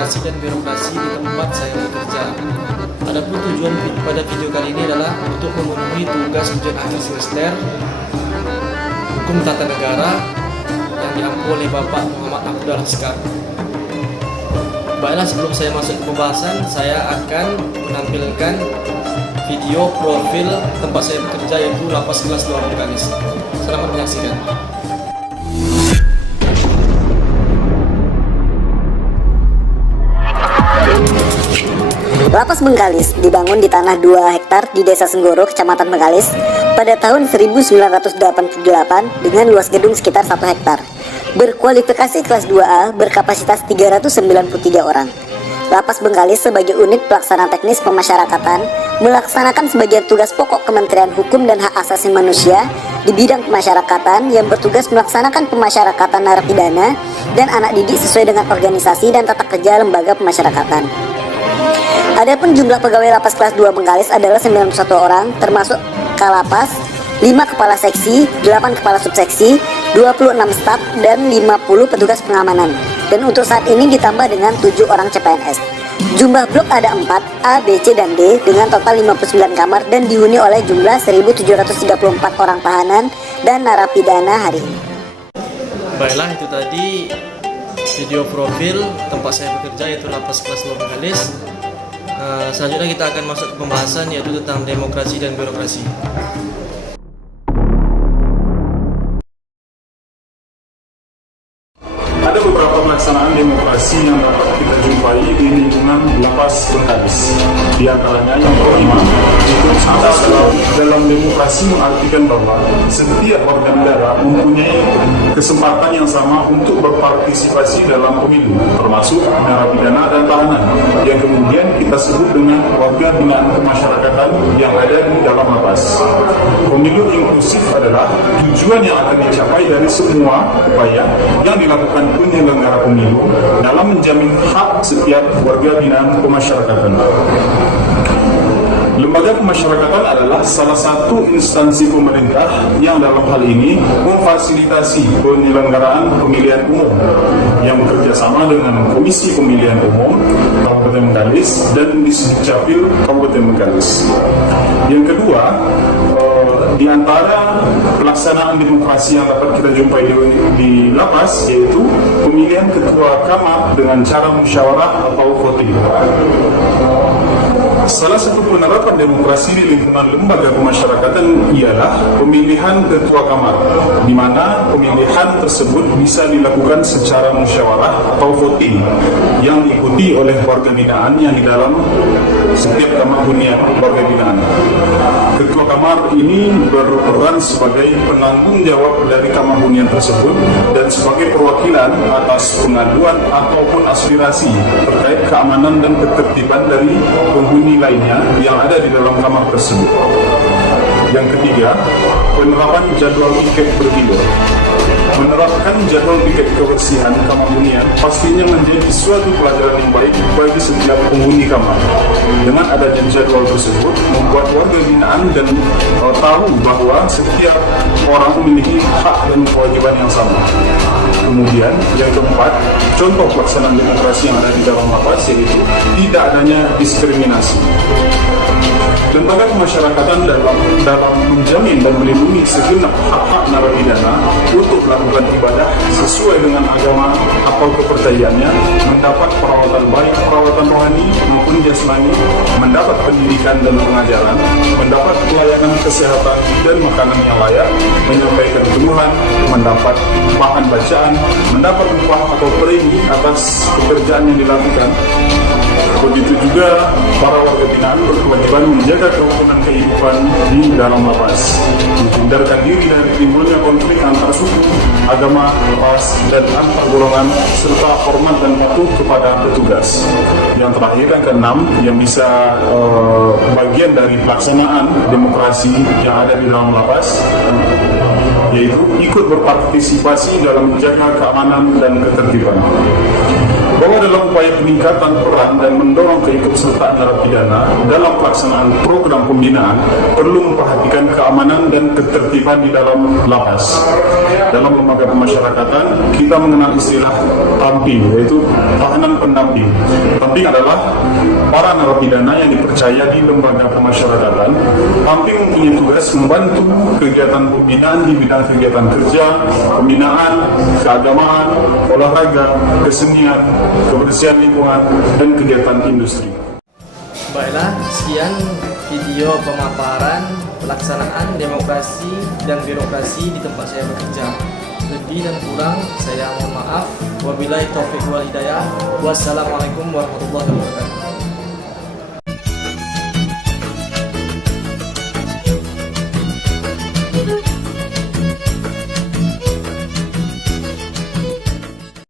demokrasi dan birokrasi di tempat saya bekerja. Adapun tujuan pada video kali ini adalah untuk memenuhi tugas ujian akhir semester Hukum Tata Negara yang diampu oleh Bapak Muhammad Abdul Haskar. Baiklah, sebelum saya masuk ke pembahasan, saya akan menampilkan video profil tempat saya bekerja, yaitu Lapas Kelas 2 Bengkalis. Selamat menyaksikan. Lapas Bengkalis dibangun di tanah 2 hektar di Desa Senggoro, Kecamatan Bengkalis pada tahun 1988 dengan luas gedung sekitar 1 hektar. Berkualifikasi kelas 2A, berkapasitas 393 orang. Lapas Bengkalis sebagai unit pelaksana teknis pemasyarakatan melaksanakan sebagian tugas pokok Kementerian Hukum dan Hak Asasi Manusia di bidang pemasyarakatan yang bertugas melaksanakan pemasyarakatan narapidana dan anak didik sesuai dengan organisasi dan tata kerja lembaga pemasyarakatan. Adapun jumlah pegawai Lapas kelas 2 Bengkalis adalah 91 orang, termasuk Kalapas, 5 kepala seksi, 8 kepala subseksi, 26 staf, dan 50 petugas pengamanan. Dan untuk saat ini ditambah dengan 7 orang CPNS. Jumlah blok ada 4, A, B, C, dan D, dengan total 59 kamar dan dihuni oleh jumlah 1.734 orang tahanan dan narapidana hari ini. Baiklah, itu tadi video profil tempat saya bekerja, yaitu Lapas kelas 2 Bengkalis. Selanjutnya kita akan masuk ke pembahasan, yaitu tentang demokrasi dan birokrasi. Ada beberapa pelaksanaan demokrasi yang dapat kita jumpai di lingkungan Lapas Bengkalis. Di antaranya yang pertama, dalam demokrasi mengartikan bahwa setiap warga negara mempunyai kesempatan yang sama untuk berpartisipasi dalam pemilu, termasuk narapidana dan tahanan, yang kemudian kita sebut dengan warga binaan kemasyarakatan yang ada di dalam lapas. Pemilu inklusif adalah tujuan yang akan dicapai dari semua upaya yang dilakukan penyelenggara pemilu dalam menjamin hak setiap warga binaan pemasyarakatan. Lembaga pemasyarakatan adalah salah satu instansi pemerintah yang dalam hal ini memfasilitasi penyelenggaraan pemilihan umum yang bekerja sama dengan Komisi Pemilihan Umum Kabupaten Bengkalis dan Disdukcapil Kabupaten Bengkalis. Yang kedua, di antara pelaksanaan demokrasi yang dapat kita jumpai di lapas, yaitu pemilihan ketua kamar dengan cara musyawarah atau voting. Salah satu penerapan demokrasi di lingkungan lembaga pemasyarakatan ialah pemilihan ketua kamar, di mana pemilihan tersebut bisa dilakukan secara musyawarah atau voting yang diikuti oleh warga binaan yang di dalam setiap kamar hunian warga binaan. Ketua kamar ini berperan sebagai penanggung jawab dari kamar hunian tersebut dan sebagai perwakilan atas pengaduan ataupun aspirasi terkait keamanan dan ketertiban dari penghuni lainnya yang ada di dalam kamar tersebut. Yang ketiga, penerapan jadwal piket bergilir. Menerapkan jadwal piket kebersihan kamar hunian pastinya menjadi suatu pelajaran yang baik bagi setiap penghuni kamar. Dengan adanya jadwal tersebut membuat warga binaan dan tahu bahwa setiap orang memiliki hak dan kewajiban yang sama. Kemudian yang keempat, contoh pelaksanaan demokrasi yang ada di dalam lapas yaitu tidak adanya diskriminasi. Lembaga pemasyarakatan dalam menjamin dan melindungi segenap hak-hak narapidana untuk melakukan ibadah sesuai dengan agama atau kepercayaannya, mendapat perawatan baik, perawatan rohani maupun jasmani, mendapat pendidikan dan pengajaran, mendapat pelayanan kesehatan dan makanan yang layak, menyampaikan keluhan, mendapat bahan bacaan, mendapat upah atau premi atas pekerjaan yang dilakukan. Begitu juga para warga binaan berkewajiban menjaga kerukunan kehidupan di dalam lapas, menghindarkan diri dari timbulnya konflik antar suku, agama, ras, dan antar golongan, serta hormat dan patuh kepada petugas. Yang terakhir, yang keenam, yang bisa bagian dari pelaksanaan demokrasi yang ada di dalam lapas, yaitu ikut berpartisipasi dalam menjaga keamanan dan ketertiban. bahwa dalam upaya peningkatan peran dan mendorong keikutsertaan narapidana dalam pelaksanaan program pembinaan perlu memperhatikan keamanan dan ketertiban di dalam lapas. Dalam lembaga pemasyarakatan, kita mengenal istilah tamping, yaitu tahanan pendamping. Tamping adalah para narapidana yang dipercaya di lembaga pemasyarakatan. Tamping mempunyai tugas membantu kegiatan pembinaan di bidang kegiatan kerja, pembinaan, keagamaan, olahraga, kesenian, kebersihan lingkungan, dan kegiatan industri. Baiklah, sekian video pemaparan pelaksanaan demokrasi dan birokrasi di tempat saya bekerja. Lebih dan kurang saya mohon maaf. Wabillahi taufiq wal hidayah. Wassalamualaikum warahmatullahi wabarakatuh.